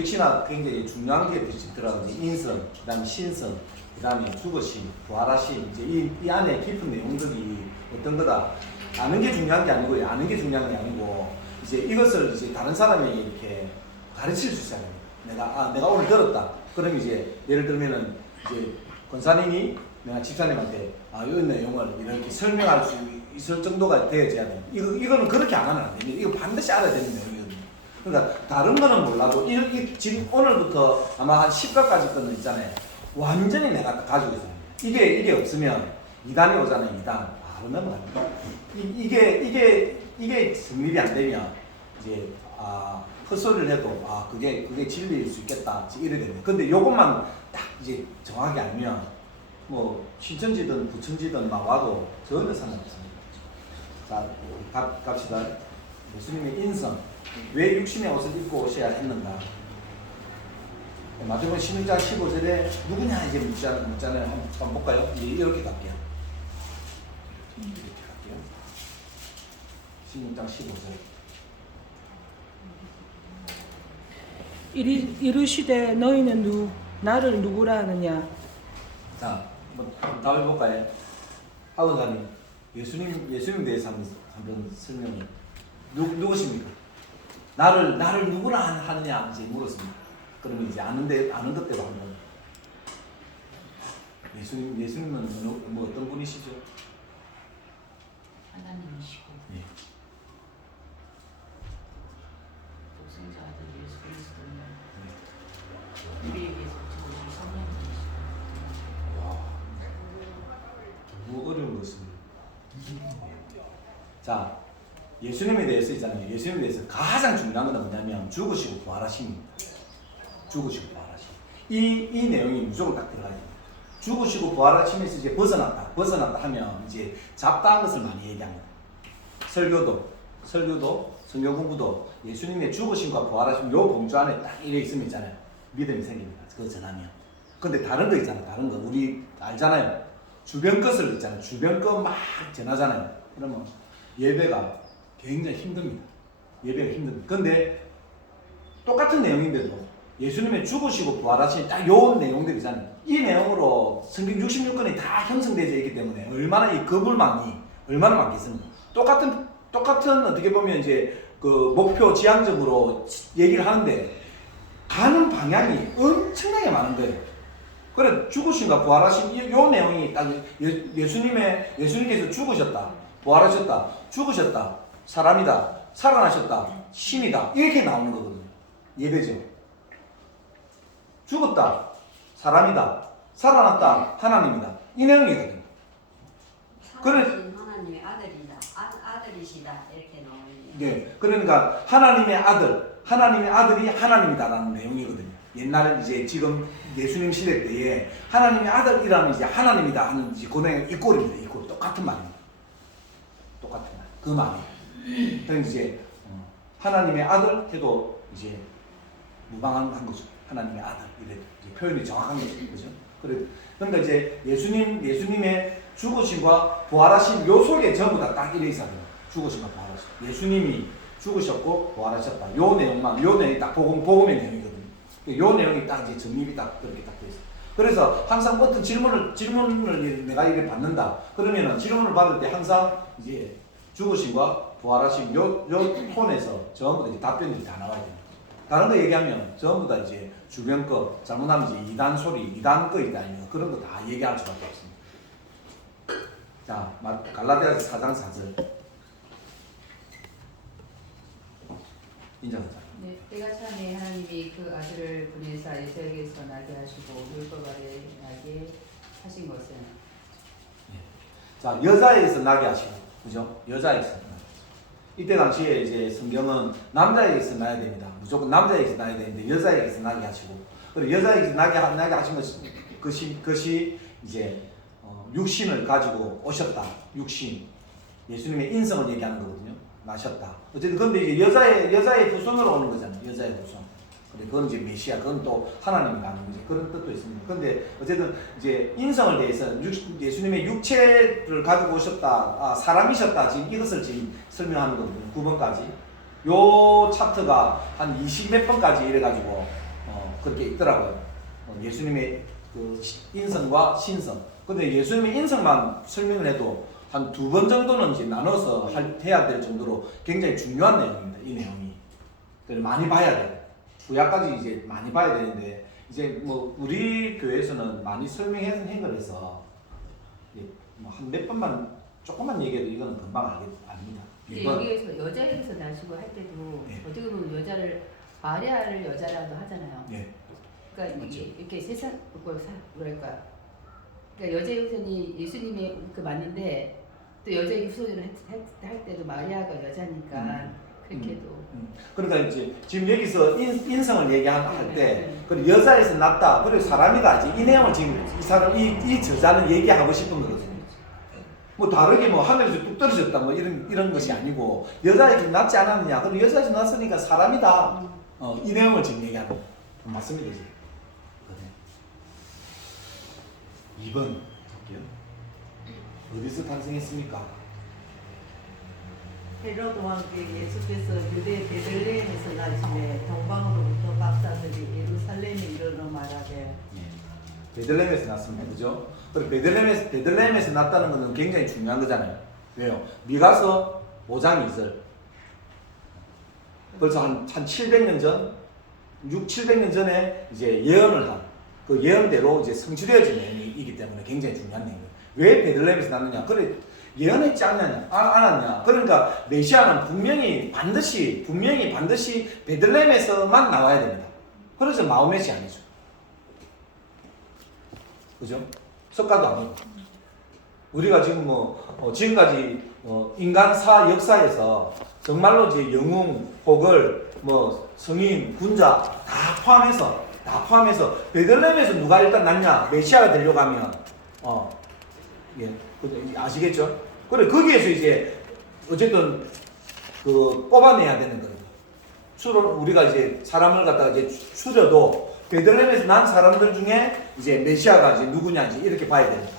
조직신학 굉장히 중요한 게 들어가고 인성, 그다음에 신성, 그다음에 죽으심, 부활하심 이제 이 안에 깊은 내용들이 어떤 거다. 아는 게 중요한 게 아니고요. 아는 게 중요한 게 아니고 이제 이것을 이제 다른 사람에게 이렇게 가르칠 수 있어야 됩니다. 내가 오늘 들었다. 그럼 이제 예를 들면은 이제 권사님이 내가 집사님한테 이 내용을 이렇게 설명할 수 있을 정도가 되어져야 돼요. 이거는 그렇게 안 하면 안 됩니다. 이거 반드시 알아야 되는 내용이거든요. 그러니까 다른 거는 몰라도 지금 오늘부터 아마 한 10가까지 거는 있잖아요. 완전히 내가 가지고 있어요. 이게 없으면 2단이 오잖아요. 2단. 바로 넘어갑니다. 이게 정립이 안 되면 이제 헛소리를 해도 그게 진리일 수 있겠다 이래 됩니다. 근데 요것만 딱 이제 정확하게 알면 뭐 신천지든 부천지든 막 와도 전혀 상관없습니다. 자, 갑시다. 예수님의 인성, 왜 육신의 옷을 입고 오셔야 했는가? 마태복음 16장 15절에 누구냐 이제 묻잖아요. 한번 볼까요? 이렇게 갈게요. 이렇게 갈게요. 16장 15절. 이르시되 너희는 나를 누구라 하느냐? 자, 한번 답을 볼까요? 하원사님, 예수님 대해서 한번 설명해. 누구십니까? 나를 누구라 하느냐 이제 물었습니다. 그러면 이제 아는 것 대로 한번. 예수님은 뭐 어떤 분이시죠? 하나님이시고 예. 독생자 아들 예수 그리스도는 우리에게서 주신 성령이시고. 와, 너무 어려운 것입니다. 자, 예수님에 대해서 있잖아요. 예수님에 대해서 가장 중요한 건 뭐냐면 죽으시고 부활하심입니다. 죽으시고 부활하심. 이 내용이 무조건 딱 들어가야 됩니다. 죽으시고 부활하심에서 이제 벗어났다 하면 이제 잡다한 것을 많이 얘기합니다. 설교도 성경 공부도 예수님의 죽으심과 부활하심 요 봉주 안에 딱 이래 있으면 있잖아요. 믿음이 생깁니다. 그거 전하면. 근데 다른 거 있잖아요. 다른 거 우리 알잖아요. 주변 것을 있잖아요. 주변 거 막 전하잖아요. 그러면 예배가 굉장히 힘듭니다. 예배가 힘듭니다. 근데 똑같은 내용인데도 예수님의 죽으시고 부활하신 딱 요 내용들이잖아요. 이 내용으로 성경 66권이 다 형성되어 있기 때문에 얼마나 이 거불망이 얼마나 많겠습니까? 똑같은 어떻게 보면 이제 그 목표 지향적으로 얘기를 하는데 가는 방향이 엄청나게 많은 거예요. 그래 죽으신가 부활하신 요 내용이 딱 예수님께서 죽으셨다, 부활하셨다, 죽으셨다, 사람이다, 살아나셨다, 신이다 이렇게 나오는 거거든요. 예배죠. 죽었다, 사람이다, 살아났다, 하나님이다. 이 내용이거든요. 살아계신 하나님의 아들이시다 이렇게 나오네요. 네, 그러니까 하나님의 아들이 하나님이다라는 내용이거든요. 옛날에 이제 지금 예수님 시대 때에 하나님의 아들이라면 이제 하나님이다 하는 이제 그 내용 이꼴입니다. 이꼴 똑같은 말입니다. 똑같은 말, 그 말이에요. 그래서 이제 하나님의 아들 해도 이제 무방한 거죠. 하나님의 아들 이래 표현이 정확한 거죠, 그죠? 그러니까 이제 예수님의 죽으심과 부활하심 요 속에 전부 다 딱 이래 있어요. 죽으심과 부활하심. 예수님이 죽으셨고 부활하셨다. 요 내용이 딱 복음의 내용이거든요. 요 내용이 딱 이제 정립이 딱 그렇게 딱 돼 있어요. 그래서 항상 어떤 질문을 내가 이렇게 받는다. 그러면은 질문을 받을 때 항상 이제 죽으심과 부활하심 요 톤에서 전부 다 이제 답변들이 다 나와야 됩니다. 다른 거 얘기하면 전부 다 이제 주변 거 잘못하면 이제 2단 소리, 2단 거 있다 아니면 그런 거 다 얘기할 수밖에 없습니다. 자, 갈라디아서 4장 4절. 인정하자. 네, 때가 참에 하나님이 그 아들을 보내사 에서에게서 나게 하시고 율법 아래 나게 하신 것은. 자, 여자에게서 나게 하시고, 그죠? 여자에게서. 이때 당시에 이제 성경은 남자에게서 나야 됩니다. 무조건 남자에게서 나야 되는데 여자에게서 나게 하시고, 그리고 여자에게서 나게 하신 것이 이제 육신을 가지고 오셨다. 육신, 예수님의 인성을 얘기하는 거거든요. 나셨다. 어쨌든 근데 이제 여자의 후손으로 오는 거잖아요. 여자의 후손. 근데 그건 이제 메시아, 그건 또 하나님이 가는 거지. 그런 뜻도 있습니다. 근데 어쨌든 이제 인성을 대해서 예수님의 육체를 가지고 오셨다, 사람이셨다. 지금 이것을 지금 설명하는 거거든요. 9번까지. 요 챕터가 한 20몇 번까지 이래가지고 그렇게 있더라고요. 예수님의 그 인성과 신성. 근데 예수님의 인성만 설명을 해도 한 2번 정도는 이제 나눠서 해야 될 정도로 굉장히 중요한 내용입니다. 이 내용이. 그래서 많이 봐야 돼요. 구약까지 이제 많이 봐야 되는데 이제 뭐 우리 교회에서는 많이 설명해서 해서 한 몇 번만 조금만 얘기해도 이거는 금방 압니다. 근데 2번. 여기에서 여자에서 나시고 할 때도 네. 어떻게 보면 여자를 마리아를 여자라고 하잖아요. 네. 그러니까 맞죠. 이게 이렇게 세상 뭐랄까. 그러니까 여자의 후손이 예수님의 그 맞는데 또 여자의 후손으로 할 때도 마리아가 여자니까 그렇게도. 그러니까 이제 지금 여기서 인성을 얘기할 때 그리고 여자에서 낳다 그리고 사람이다 이제 이 내용을 지금 이 사람 이 저자는 얘기하고 싶은 거거든요. 뭐 다르게 뭐 하늘에서 뚝 떨어졌다 뭐 이런 것이 아니고 여자에게 낳지 않았느냐 그리고 여자에서 낳았으니까 사람이다. 이 내용을 지금 얘기하는 거예요. 맞습니다 지금. 2번 볼게요. 어디서 탄생했습니까? 헤로드 왕께 예수께서 유대 베들레헴에서 나심에 동방으로부터 박사들이 예루살렘에 이르러 말하되 베들레헴에서 났습니다. 그죠? 그리고 베들레헴에서 났다는 것은 굉장히 중요한 거잖아요. 왜요? 미가서 5장 2절. 벌써 한 700년 전, 700년 전에 이제 예언을 한 그 예언대로 이제 성취되어진 내용이기 때문에 굉장히 중요한 내용이에요. 왜 베들레헴에서 났느냐? 그래 예언했지 않았냐? 그러니까 메시아는 분명히 반드시 베들레헴에서만 나와야 됩니다. 그래서 마호멧이 아니죠. 그죠? 석가도 아니고. 우리가 지금 지금까지 인간사 역사에서 정말로 이제 영웅, 복을, 성인, 군자 다 포함해서 베들레헴에서 누가 일단 났냐? 메시아가 되려고 하면 아시겠죠? 그래 거기에서 이제 어쨌든 그 뽑아내야 되는 거예요. 우리가 이제 사람을 갖다가 이제 추려도 베들레헴에서 난 사람들 중에 이제 메시아가 이제 누구냐 이제 이렇게 봐야 됩니다.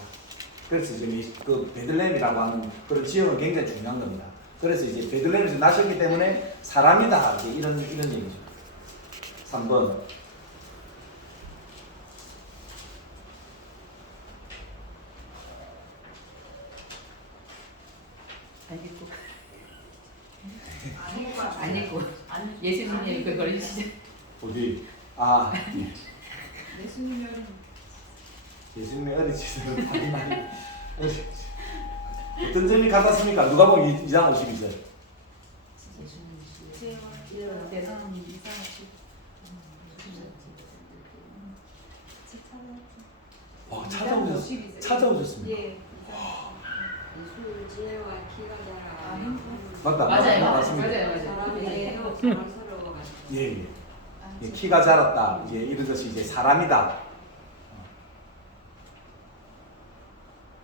그래서 이제 그 베들레헴이라고 하는 그런 지역은 굉장히 중요한 겁니다. 그래서 이제 베들레헴에서 나셨기 때문에 사람이다 이제 이런 얘기죠. 3번. 아니고 예수님이 그걸 시작. 어디? 예수님의 어리지는 다른 어떤 점이 같았습니까? 누가복음 2장 52절. 찾아오셨습니까? 예. 지혜와 키가 자라. 맞다. 맞아요. 맞습니다. 맞아요. 사랑스러워. 예. 키가 자랐다. 이제 이런 것이 이제 사람이다.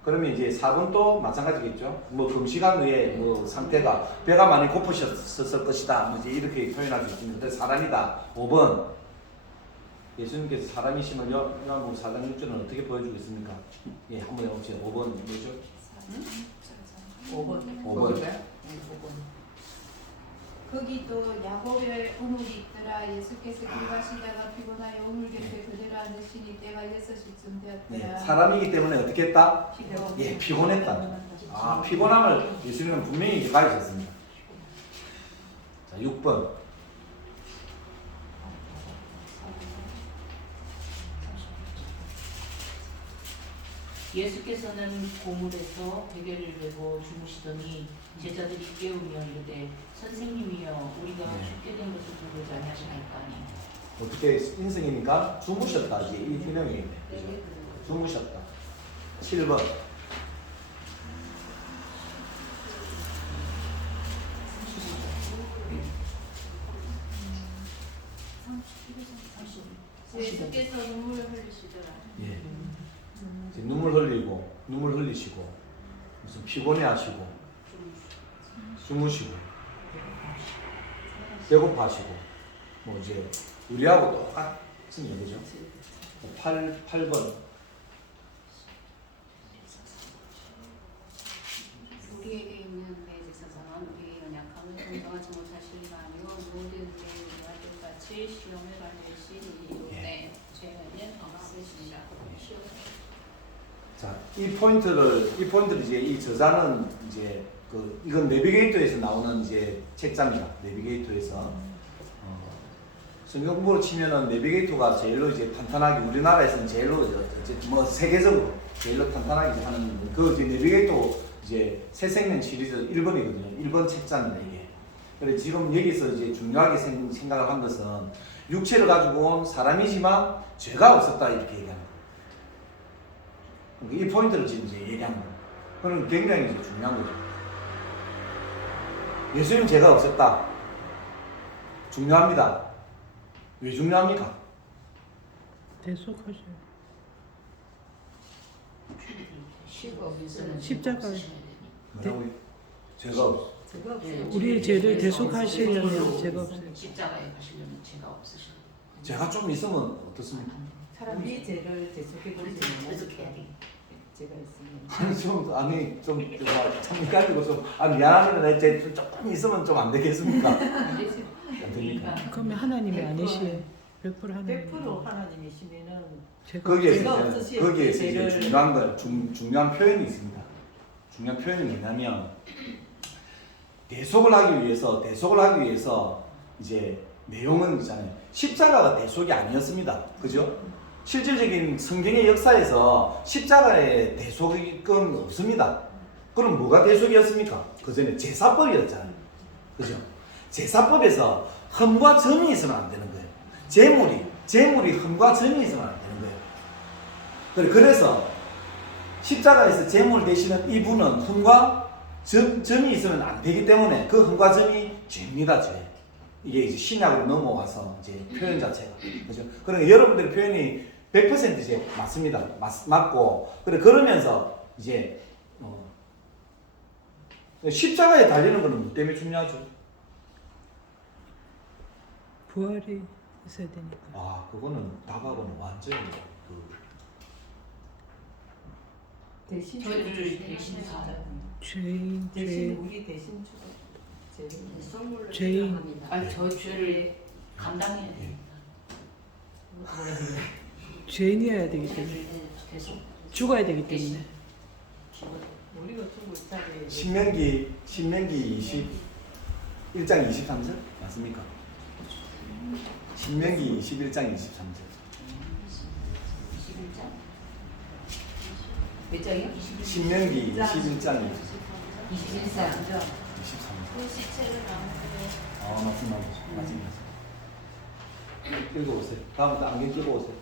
그러면 이제 4번 또 마찬가지겠죠. 금식한 후에 상태가 배가 많이 고프셨을 것이다. 이제 이렇게 표현할 수 있습니다. 사람이다. 5번. 예수님께서 사람이심을 요한복음 4장 6절은 어떻게 보여주겠습니까? 예, 한번 해봅시다. 5번 뭐죠? 5번. 거기도 야곱의 우물이 있더라. 예수께서 길 가시다가 피곤하여 우물 곁에 그대로 앉으시니 때가 6시쯤 되었더라. 네, 사람이기 때문에 어떻게 했다? 예, 피곤했다. 피곤함을 예수님은 분명히 이제 가르쳤습니다. 자, 6번. 예수께서는 고물에서 베개를 메고 주무시더니 제자들이 깨우며 이르되 선생님이여 우리가 죽게 된 것을 보지 아니하시나이까니. 어떻게 인생이니까 주무셨다. 이제 이 표현이 주무셨다. 7번. 예수께서 눈물을 흘리시더라. 예. 이제 눈물 흘리시고 무슨 피곤해하시고 주무시고 배고파하시고 이제 우리하고 똑같은 얘기죠. 8번. 우리에게 있는 배에 있어서는 우리의 연약함을 인정하지 못하시리가 아니요 모든 배에 우리와 똑같이 시험 넘어가시리로되 죄는 없으시니라. 자, 이 포인트를 이제 이 저자는 이제 이건 내비게이터에서 나오는 이제 책자입니다. 내비게이터에서 성경 공부로 치면은 내비게이터가 제일로 이제 탄탄하게 우리나라에서는 제일로 뭐 세계적으로 제일로 탄탄하게 하는 그 이제 내비게이터 이제 새생명 시리즈 1번이거든요. 1번 책자입니다 이게. 그래 지금 여기서 이제 중요하게 생각을 한 것은 육체를 가지고 온 사람이지만 죄가 없었다 이렇게 얘기합니다. 이 포인트를 지금 이제 얘기하는 거예요. 그건 굉장히 이제 중요한 거죠. 예수님 죄가 없었다. 중요합니다. 왜 중요합니까? 대속하셔. 십자가에 뭐라고요? 죄가 없어. 제가 없어요. 우리의 죄를 대속하시려면 죄가 없어요. 십자가에 가시려면 죄가 없으시고 죄가 좀 있으면 어떻습니까? 우리 죄를 대속해 우리 주시면 대속해야 돼. 제가 있으면 참 헷갈리고 미안합니다. 죄 조금 있으면 좀 안 되겠습니까? 안 되죠. 안 됩니까? 그러면 하나님이 아니시에 100% 하나님. 100% 하나님이시면은 제가 거기에서 죄가 이제, 없으시에 거기에서 이제 죄를- 중요한 걸 중요한 표현이 있습니다. 중요한 표현이 뭐냐면 대속을 하기 위해서 이제 내용은 있잖아요. 십자가가 대속이 아니었습니다. 그죠? 실질적인 성경의 역사에서 십자가의 대속은 없습니다. 그럼 뭐가 대속이었습니까? 그 전에 제사법이었잖아요. 그죠? 제사법에서 흠과 점이 있으면 안 되는 거예요. 제물이 흠과 점이 있으면 안 되는 거예요. 그래서 십자가에서 제물 되시는 이분은 흠과 점이 있으면 안 되기 때문에 그 흠과 점이 죄입니다, 죄. 이게 이제 신약으로 넘어와서 이제 표현 자체가. 그죠? 그러니까 여러분들의 표현이 100% 이제 맞습니다. 맞고. 그러면서 이제, 십자가에 달리는 거는 뭐 때문에 중요하죠? 부활이 있어야 되니까. 아, 그거는 답하고는 완전히 대신 저희를 대신 사하자. 죄인, 대신 죄, 우리 대신 주고 죄를 선물로 죄인. 필요합니다. 아니 저 죄를 감당해야 예. 됩니다. 죄인이어야 되기 때문에. 죄를 대속 죽어야 되기 때문에. 우리가 주고 있다에 신명기 21장 23절 맞습니까? 신명기 21장 23절. 21장 몇 장이요? 신명기 21장 21장. 23절. 그 시체를 나무에 맞습니다. 읽어보세요. 다음부터 안경 끼고 오세요.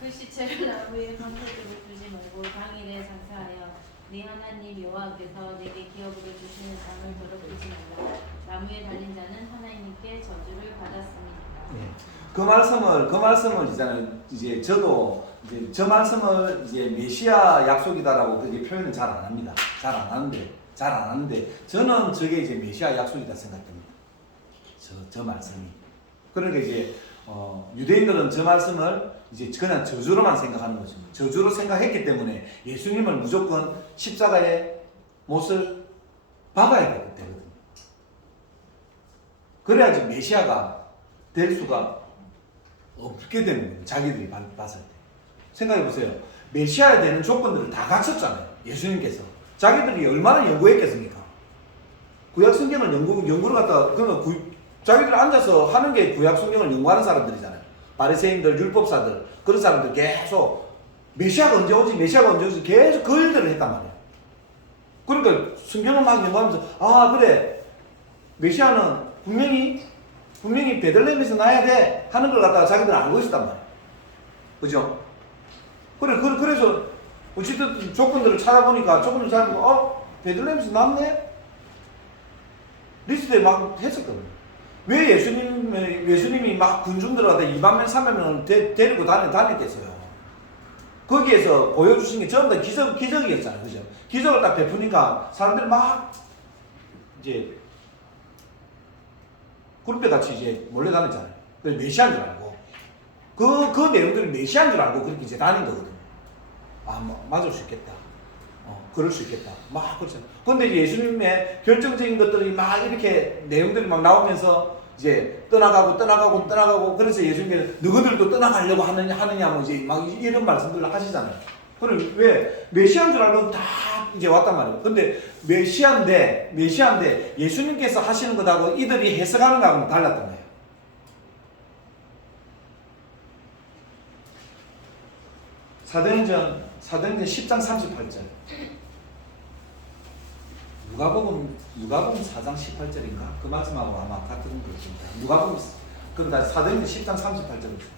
그 시체를 나무에 방패대로 두지 말고 당일에 장사하여 네 하나님 여호와께서 내게 기업으로 주시는 땅을 더럽히지 말라. 나무에 달린 자는 하나님께 저주를 받았습니다. 예. 그 말씀을 있잖아요. 이제 저도 이제 저 말씀을 이제 메시아 약속이다라고 그렇게 표현은 잘 안 합니다. 잘 안 하는데 저는 저게 이제 메시아 약속이다 생각됩니다. 저 말씀이. 그러니까 이제 유대인들은 저 말씀을 이제 그냥 저주로만 생각하는 거죠. 저주로 생각했기 때문에 예수님을 무조건 십자가에 못을 박아야 되기 때문에. 그래야지 메시아가 될 수가 없게 되는 거예요. 자기들이 봤을 때. 생각해 보세요. 메시아에 되는 조건들을 다 갖췄잖아요. 예수님께서. 자기들이 얼마나 연구했겠습니까? 구약 성경을 연구를 갖다가 자기들 앉아서 하는 게 구약 성경을 연구하는 사람들이잖아요. 바리새인들, 율법사들 그런 사람들 계속 메시아가 언제 오지 계속 그 일들을 했단 말이에요. 그러니까 성경을 막 연구하면서 그래 메시아는 분명히 베들레헴에서 나야 돼 하는 걸 갖다가 자기들은 알고 있었단 말이에요. 그죠? 그래서 어쨌든 조건들을 찾아보니까 베들레헴에서 났네? 리스트에 막 했었거든요. 왜 예수님이 막 군중들을 갖다 2만 명, 3만 명을 데리고 다녔겠어요? 거기에서 보여주신 게 전부 다 기적이었잖아요. 그죠? 기적을 딱 베푸니까 사람들이 막 이제 그룹에 같이 이제 몰려다녔잖아요. 그래서 메시아인 줄 알고. 그 내용들이 메시아인 줄 알고 그렇게 이제 다닌 거거든요. 맞을 수 있겠다. 그럴 수 있겠다. 막 그렇잖아요. 근데 예수님의 결정적인 것들이 막 이렇게 내용들이 막 나오면서 이제 떠나가고 그래서 예수님께서 너희들도 떠나가려고 하느냐 뭐 이제 막 이런 말씀들을 하시잖아요. 그럼 왜 메시아인 줄 알고 다 이제 왔단 말이에요. 근데 메시아인데 예수님께서 하시는 것하고 이들이 해석하는 거하고는 달랐던 거예요. 사도행전 10장 38절. 누가복음 4장 18절인가? 그 말씀하고 아마 같은 것입니다. 누가복음 그러니까 사도행전 10장 38절입니다.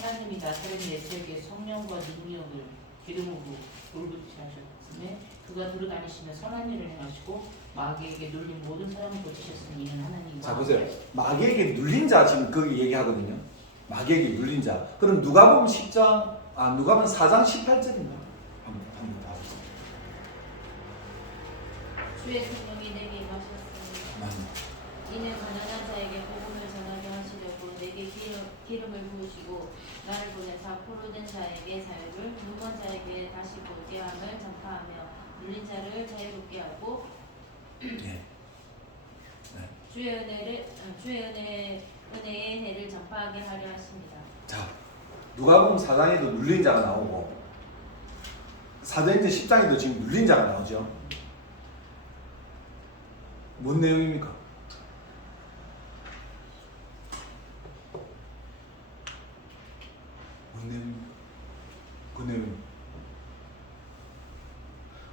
하나님이 나사렛 예수에게 성령과 능력을 기름으로 돌부치셨음에 그가 두루다니시며 선한 일을 행하시고 마귀에게 눌린 모든 사람을 고치셨으니 이는 하나님과 자 보세요. 마귀에게 눌린 자 지금 거기 얘기하거든요. 마귀에게 눌린 자. 그럼 누가복음 4장 18절인가? 한번 봐보세요. 주의 성령이 내게 임하셨으니 이는 가난한 자에게 복음을 전하게 하시려고 내게 기름을 부으시고 나를 보내사 포로된 자에게 자유를 눈먼 자에게 다시 보게 함을 전파하며 눌린 자를 자유롭게 하고 예. 주의 은혜의 해를 전파하게 하려 하십니다. 자, 누가복음 4장에도 눌린 자가 나오고 사도행전 10장에도 지금 눌린 자가 나오죠. 뭔 내용입니까? 뭔 내용입니까? 그 내용.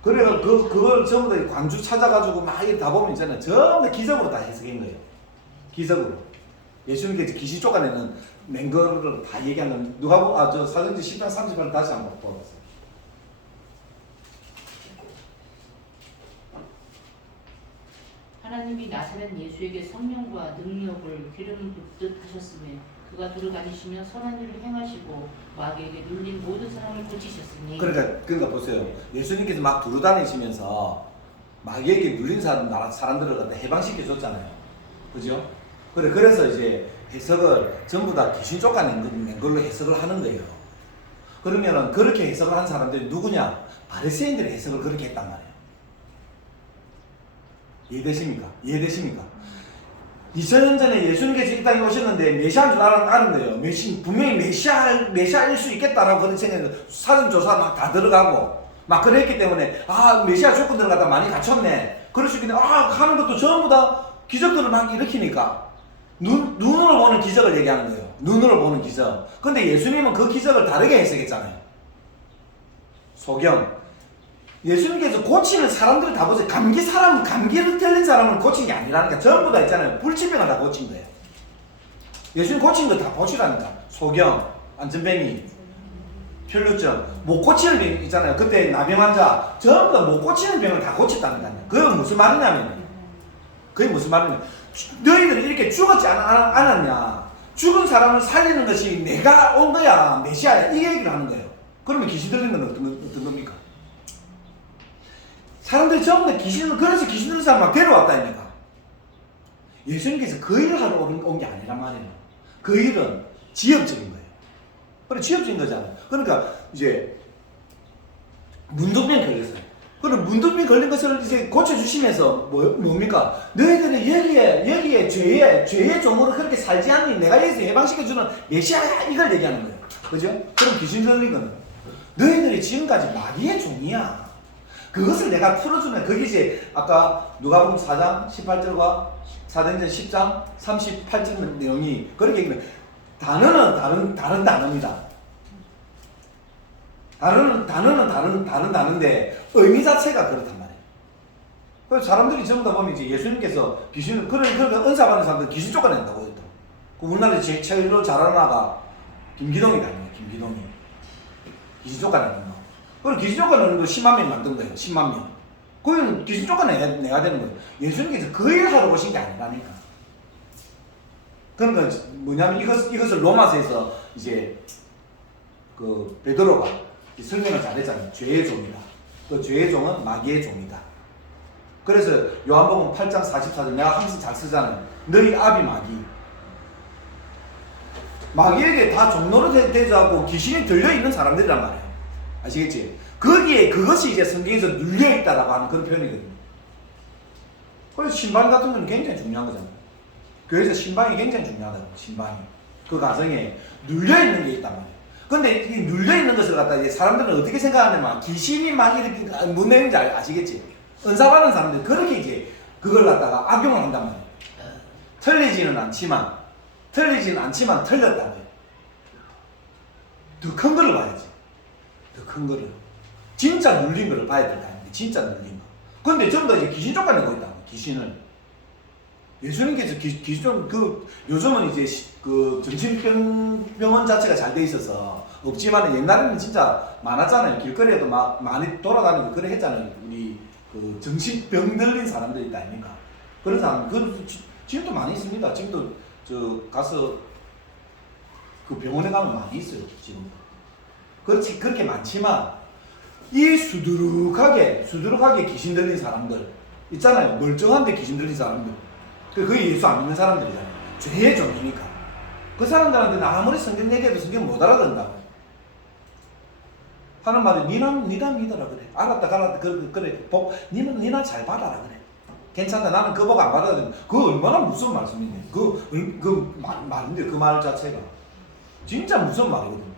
그래가 그걸 전부 다 광주 찾아가지고 막 이렇게 다 보면 있잖아요. 전부 다 기적으로 다 해석한 거예요. 기적으로. 예수님께서 귀신 쫓아내는 맹거를 다 얘기하는 누가 저 사도행전 10장 30절 다시 한번 보았어요. 하나님이 나사렛 예수에게 성령과 능력을 기름 붓듯 하셨음에 그가 두루다니시며 선한 일을 행하시고 마귀에게 눌린 모든 사람을 고치셨으니 그러니까 보세요. 예수님께서 막 두루다니시면서 마귀에게 눌린 사람들을 갖다 해방시켜 줬잖아요. 그죠? 그래서 이제 해석을 전부 다 귀신 쫓아낸 걸로 해석을 하는 거예요. 그러면은 그렇게 해석을 한 사람들이 누구냐? 바리새인들의 해석을 그렇게 했단 말이에요. 이해되십니까? 2000년 전에 예수님께서 이 땅에 오셨는데 메시아인 줄 아는 거예요. 분명히 메시아일 수 있겠다라고 그런 생각에 사전조사 막 다 들어가고 막 그랬기 때문에 메시아 조건들을 갖다 많이 갖췄네. 그럴 수 있겠네. 하는 것도 전부 다 기적들을 막 일으키니까 눈으로 보는 기적을 얘기하는 거예요. 눈으로 보는 기적. 근데 예수님은 그 기적을 다르게 해석했잖아요. 소경. 예수님께서 고치는 사람들 다 보세요. 감기를 틀린 사람을 고친 게 아니라니까. 전부 다 있잖아요. 불치병을 다 고친 거예요. 예수님 고친 거 다 고치라니까. 소경, 안전뱅이, 혈루증, 못 고치는 병 있잖아요. 그때 나병 환자 전부 다 못 고치는 병을 다 고쳤다니까요. 그게 무슨 말이냐면 너희들이 이렇게 죽었지 않았냐? 죽은 사람을 살리는 것이 내가 온 거야. 메시아야. 이 얘기를 하는 거예요. 그러면 귀신 들리는 건 어떤 겁니까? 사람들이 전부 다 그래서 귀신 들린 사람 막 데려왔다니까. 예수님께서 그 일을 하러 온 게 아니란 말이에요. 그 일은 지역적인 거예요. 그래, 지역적인 거잖아요. 그러니까 이제 문둥병 걸렸어요. 그럼 문둥병 걸린 것을 이제 고쳐주시면서 뭡니까? 너희들이 여기에 죄의 종으로 그렇게 살지 않니? 내가 여기서 해방시켜주는 메시아야. 이걸 얘기하는 거예요. 그죠? 그럼 귀신 들린 거는 너희들이 지금까지 마귀의 종이야. 그것을 내가 풀어주면 그게 이제 아까 누가복음 4장 18절과 사도행전 10장 38절 내용이 그렇게 얘기해요. 단어는 다른 단어입니다. 단어는 다른 단어인데 의미 자체가 그렇단 말이에요. 그래서 사람들이 전부 다 보면 이제 예수님께서 귀신을 그러니까 은사 받는 사람들 귀신 쫓아낸다고 했더라고. 그 우리나라에 제일로 잘하는 아가 김기동이다. 김기동이 귀신 쫓아내는 거. 그리고 귀신 쫓아내는 거 10만 명 만든 거예요. 10만 명. 그건 귀신 쫓아내야 되는 거예요. 예수님께서 그 일을 하러 오신 게 아니라니까. 그러니까 뭐냐면 이것을 로마서에서 이제 그 베드로가 설명을 잘했잖아요. 죄의 종이다. 그 죄의 종은 마귀의 종이다. 그래서 요한복음 8장 44절 내가 항상 잘 쓰잖아요. 너희 아비 마귀에게 다 종로로 대조하고 귀신이 들려있는 사람들이란 말이에요. 아시겠지? 거기에 그것이 이제 성경에서 눌려있다라고 하는 그런 표현이거든요. 그래서 신방 같은 건 굉장히 중요한 거잖아요. 교회에서 신방이 굉장히 중요하다고. 신방이 그 가정에 눌려 있는 게 있단 말이에요. 근데 이 눌려 있는 것을 갖다 이제 사람들은 어떻게 생각하냐면 귀신이 막 이렇게 뭔 내용인지 아시겠지? 은사 받은 사람들이 그렇게 이제 그걸 갖다가 악용을 한단 말이에요. 틀리지는 않지만 틀렸다고요. 더 큰 거를 봐야지. 더 큰 거를. 진짜 눌린 거를 봐야 될 거 아닙니까? 진짜 눌린 거. 근데 전부 다 이제 귀신 쫓아내고 있다. 귀신을. 예수님께서 요즘은 이제 그 정신병원 자체가 잘 돼 있어서 없지만 옛날에는 진짜 많았잖아요. 길거리에도 막 많이 돌아다니고 그래 했잖아요. 우리 그 정신병 들린 사람들이 있다 아닙니까? 그런 사람, 지금도 많이 있습니다. 지금도 가서 그 병원에 가면 많이 있어요. 지금. 그렇지, 그렇게 많지만 이 수두룩하게 귀신 들린 사람들 있잖아요. 멀쩡한데 귀신 들린 사람들. 그게 예수 안 믿는 사람들이잖아요. 죄의 종이니까. 그 사람들한테는 아무리 성경 얘기해도 성경 못 알아듣는다고. 하는 말이 니나 믿어라 그래. 알았다 그래. 니나 잘 받아라 그래. 괜찮다. 나는 그 복 안 받아야 된다. 그거 얼마나 무서운 말씀인데. 말인데 그 말 자체가 진짜 무서운 말이거든.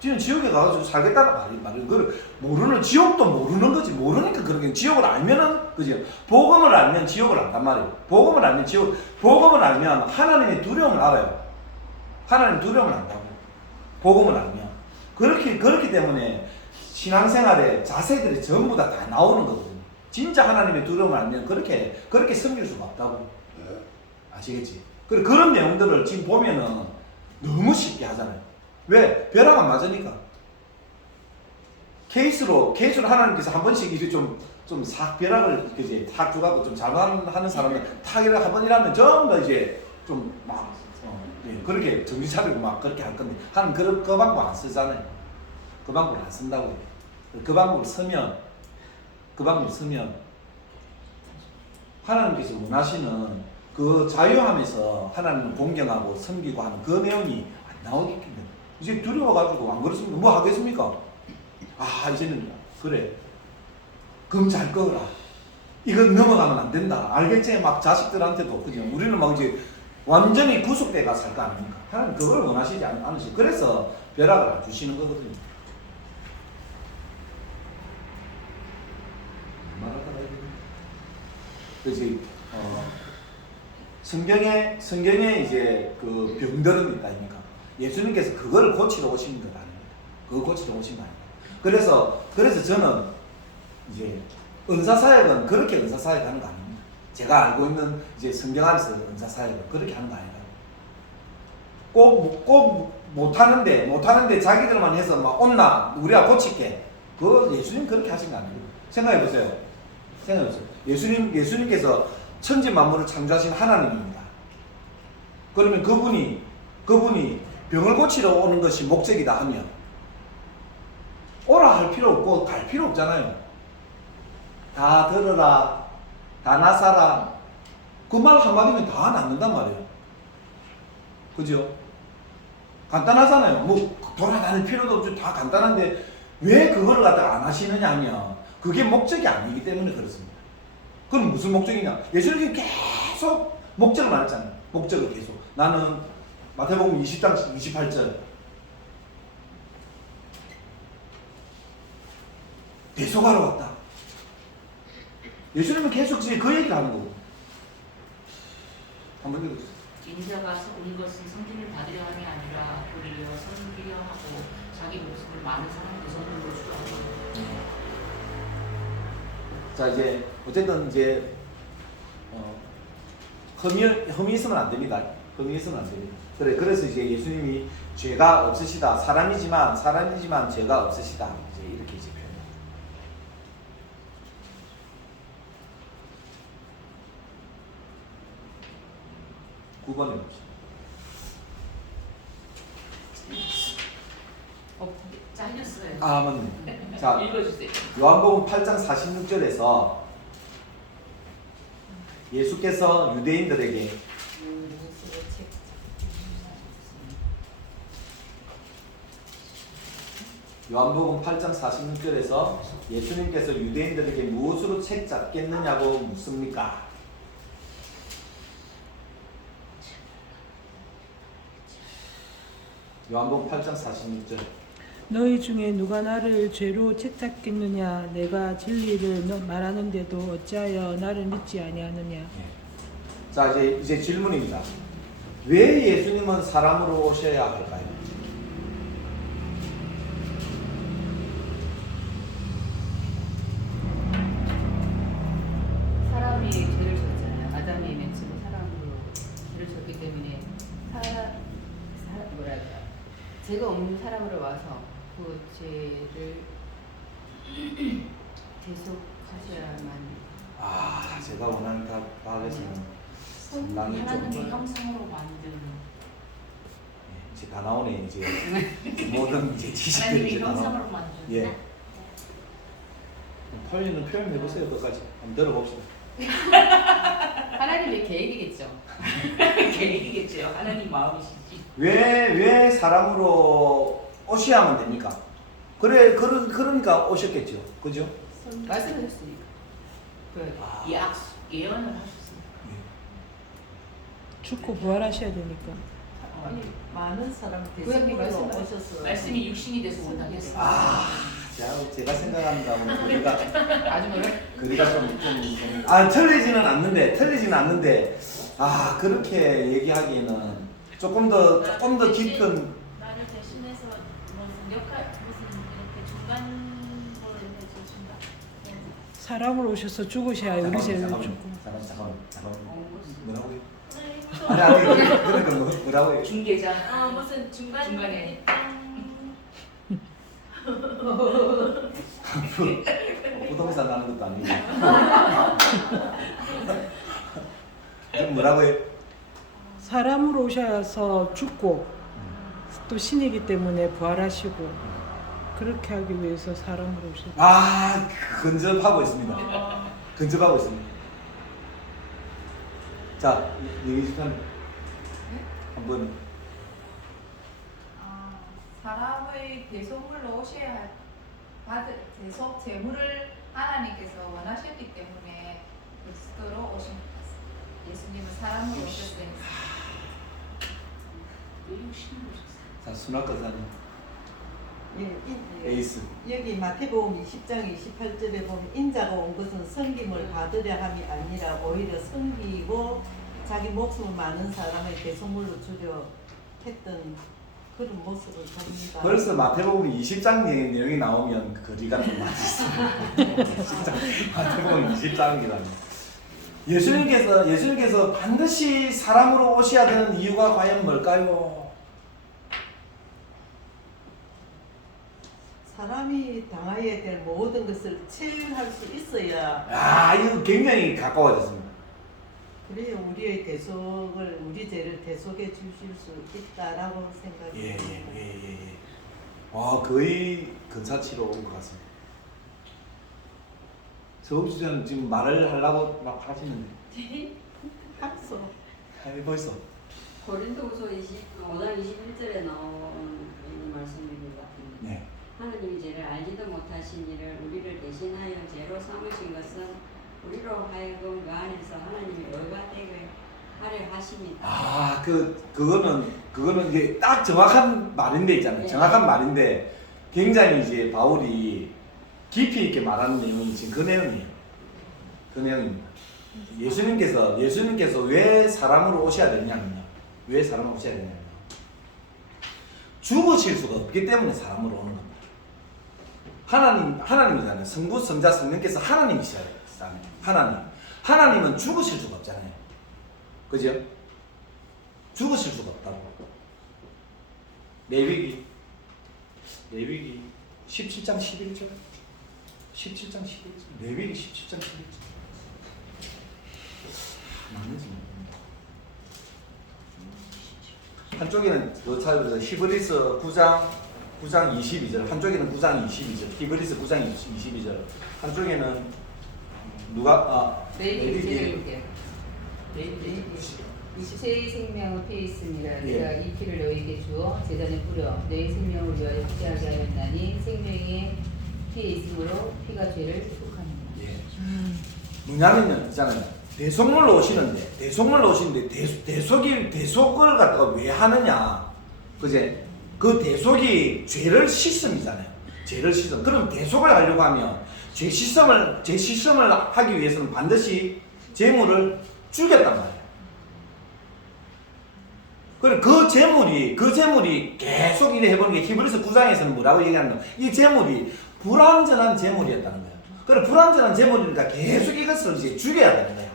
지금 지옥에 가서 살겠다는 말이 그걸 모르는, 지옥도 모르는 거지. 모르니까 그렇게. 지옥을 알면은, 그지? 복음을 알면 지옥을 안단 말이에요. 복음을 알면 하나님의 두려움을 알아요. 하나님의 두려움을 안다고. 복음을 알면. 그렇기 때문에 신앙생활에 자세들이 전부 다 나오는 거거든요. 진짜 하나님의 두려움을 알면 그렇게 섬길 수가 없다고. 아시겠지? 그런 내용들을 지금 보면은 너무 쉽게 하잖아요. 왜? 벼락 안 맞으니까. 케이스로 하나님께서 한 번씩 이제 싹 벼락을 이제 탁 주가고 좀 잘하는 사람은 탁이라 한 번이라면 전부 다 이제 좀 막 그렇게 정신 차리고 막 그렇게 할 건데 하나님 그 방법 안 쓰잖아요. 그 방법을 안 쓴다고요. 그 방법을 쓰면 하나님께서 원하시는 그 자유함에서 하나님을 공경하고 섬기고 하는 그 내용이 안 나오기 때문에 이제 두려워가지고 안 그렇습니까? 뭐 하겠습니까? 이제는 그래 금 잘 꺼라. 이건 넘어가면 안 된다. 알겠지? 막 자식들한테도 그죠? 우리는 막 이제 완전히 구속돼가 살 거 아닙니까? 하나님 그걸 원하시지 않으시고 그래서 벼락을 안 주시는 거거든요. 그래서 성경에 이제 그 병들은 있다 아닙니까? 예수님께서 그거를 고치러 오신 것 아닙니다. 그거 고치러 오신 거 아닙니다. 그래서 저는 이제 은사사역은 그렇게 은사사역 하는 거 아닙니다. 제가 알고 있는 이제 성경 안에서 은사사역은 그렇게 하는 거 아니다. 꼭 못하는데 자기들만 해서 막 온나 우리가 고칠게. 그거 예수님 그렇게 하신 거 아닙니다. 생각해 보세요. 예수님께서 천지 만물을 창조하신 하나님입니다. 그러면 그분이 병을 고치러 오는 것이 목적이다 하면 오라 할 필요 없고 갈 필요 없잖아요. 다 들어라, 다 나사라. 그 말 한마디면 다 낫는단 말이에요. 그죠? 간단하잖아요. 뭐 돌아다닐 필요도 없죠. 다 간단한데 왜 그거를 갖다가 안 하시느냐 하면 그게 목적이 아니기 때문에 그렇습니다. 그럼 무슨 목적이냐? 예수님이 계속 목적을 말했잖아요. 목적을 계속. 나는 마태복음 20장 28절 대속하러 왔다. 예수님은 계속 그 얘기를 하는 거고. 한번 읽어주세요. 인자가 온 것은 성진을 받으려 함이 아니라 도리어 섬기려 하고 자기 목숨을 많은 사람에게 선물로 주라. 자 이제 어쨌든 이제 흠이 있으면 안 됩니다. 흠이 있으면 안 됩니다. 그래서 이제 예수님이 죄가 없으시다. 사람이지만 죄가 없으시다. 이제 이렇게 이제 표현합니다. 9번에 봅시다. 잘렸어요. 맞네. 자, 읽어주세요. 요한복음 8장 46절에서 예수께서 유대인들에게 요한복음 8장 46절에서 예수님께서 유대인들에게 무엇으로 책 잡겠느냐고 묻습니까? 요한복음 8장 46절. 너희 중에 누가 나를 죄로 채찍겠느냐? 내가 진리를 말하는데도 어찌하여 나를 믿지 아니하느냐? 예. 자, 이제 질문입니다. 왜 예수님은 사람으로 오셔야 할까요? 사람이 죄를 졌잖아요. 아담이 맨 처음에 사람으로 죄를 졌기 때문에 뭐랄까 죄가 없는 사람으로 와서 그 죄를 대속하셔야만. 아, 제가 원하는 답에서는 상당히 하나님의 좀 형상으로 만든 이제 다 나오네 이제 모든 이제 지식들이 하나님의 이제 다 나오네. 형상으로 만든 예. 펄리는 표현해 보세요. 끝까지 한번 들어봅시다. 하나님의 계획이겠죠. 계획이겠죠. 하나님 마음이시지. 왜 사람으로 오셔야만 됩니까? 그러니까 오셨겠죠. 그죠? 말씀하셨으니까. 그래. 예언을 하셨습니다. 죽고 부활하셔야 되니까. 아니 많은 사람 구약의 대성으로 말씀 오셨어. 말씀이 육신이 돼서 온다겠습니다. 아, 제가 생각합니다. 오늘 아주 뭐라? 그리가 좀 틀리지는 않는데 그렇게 얘기하기에는 조금 더 깊은 나를 대신해서 무슨 역할 무슨 이렇게 중간 뭘 해주신다. 사람으로 오셔서 죽으셔야 우리 죄를 죽고. 잠깐만. 뭐라고요? 네, 아니 그러니까 뭐라고요? 중개자. 무슨 중간에. 부동산 가는 것도 아니고. 지금 뭐라고요? 사람으로 오셔서 죽고 또 신이기 때문에 부활하시고 그렇게 하기 위해서 사람으로 오셨다. 근접하고 있습니다. 근접하고 있습니다. 자, 예기시간 한번. 사람의 대속물로 오셔야 받을 대속 제물을 하나님께서 원하셨기 때문에 그리스도로 오신 것 같습니다. 예수님은 사람으로 오셨으니까. 왜 육신으로 오셨어요? 자, 순학과사님 예, 에이스. 여기 마태복음 20장 28절에 보면 인자가 온 것은 섬김을 받으려 함이 아니라 오히려 섬기고 자기 목숨을 많은 사람의 대속물로 주려 했던 그런 모습을 봅니다. 벌써 마태복음 20장 내용이 나오면 거리가 좀 많이 있습니다. 마태복음 20장이라니. 예수님께서 반드시 사람으로 오셔야 되는 이유가 과연 뭘까요? 사람이 당해야 될 모든 것을 체험할 수 있어야 이거 굉장히 가까워졌습니다. 그래야 우리의 대속을 우리 죄를 대속해 주실 수 있다라고 생각합니다. 예. 거의 근사치로 온 것 같습니다. 서울시장은 지금 말을 하려고 막 하시는데. 합소. 벌써. 고린도후서 5장 21절에 나온 이 말씀인 것 같은데 네. 하나님이 죄를 알지도 못하신 이를 우리를 대신하여 죄로 삼으신 것은 우리로 하여금 그 안에서 하나님의 의가 되게 하려 하십니다. 그거는 이제 딱 정확한 말인데 있잖아요. 네. 정확한 말인데 굉장히 이제 바울이 깊이 있게 말하는 내용이 지금 그 내용이에요. 그 내용입니다. 예수님께서 왜 사람으로 오셔야 되냐면요. 왜 사람으로 오셔야 되냐면 죽으실 수가 없기 때문에 사람으로 오는 겁니다. 하나님이잖아요. 성부, 성자, 성령께서 하나님이시잖아요. 하나님은 죽으실 수가 없잖아요. 그죠? 죽으실 수가 없다고. 레위기 17장 11절. 레위기 17장 11절. 맞는지 한쪽에는 그 차이로 히브리서 9장 22절, 한쪽에는 9장 22절, 히브리서 9장 22절, 한쪽에는 레위기 새 생명을 피해 있습니다. 내가 이 피를 너희에게 주어 제단에 뿌려 너희 생명을 위하여 피하게 하였나니 생명의 피에 있으므로 피가 죄를 속하느니라. 뭐냐면요, 있잖아요. 대속물로 오시는데 대속을 갖다가 왜 하느냐, 그제? 그 대속이 죄를 씻음이잖아요. 죄를 씻음. 그럼 대속을 하려고 하면 죄 씻음을 하기 위해서는 반드시 재물을 죽였단 말이에요. 그래 그 재물이 계속 이래 해보는 게 히브리서 9장에서는 뭐라고 얘기하냐면 이 재물이 불완전한 재물이었다는 거예요. 그래 불완전한 재물이니까 계속 이것을 이제 죽여야 되는 거야.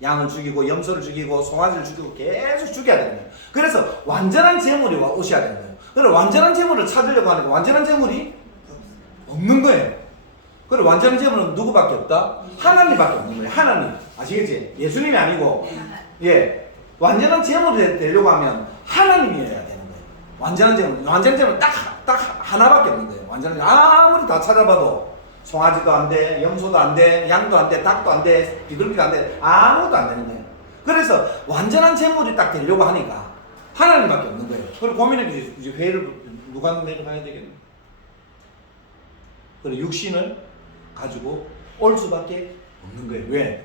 양을 죽이고 염소를 죽이고 송아지를 죽이고 계속 죽여야 되는 거예요. 그래서 완전한 재물이 오셔야 되는 거예요. 그래 완전한 재물을 찾으려고 하니까 완전한 재물이 없는 거예요. 그래 완전한 재물은 누구밖에 없다? 하나님밖에 없는 거예요. 하나님. 아시겠지? 예수님이 아니고 예 완전한 재물이 되려고 하면 하나님이어야 되는 거예요. 완전한 재물은 딱 하나밖에 없는 거예요. 완전한 아무리 다 찾아봐도 송아지도 안 돼, 염소도 안 돼, 양도 안 돼, 닭도 안 돼, 비둘기도 안 돼, 아무것도 안 되는 거예요. 그래서 완전한 재물이 딱 되려고 하니까 하나님밖에 없는 거예요. 그리고 고민해 주세요. 이제 회를 누가 내려가야 되겠네. 그래 육신을 가지고 올 수밖에 없는 거예요. 왜?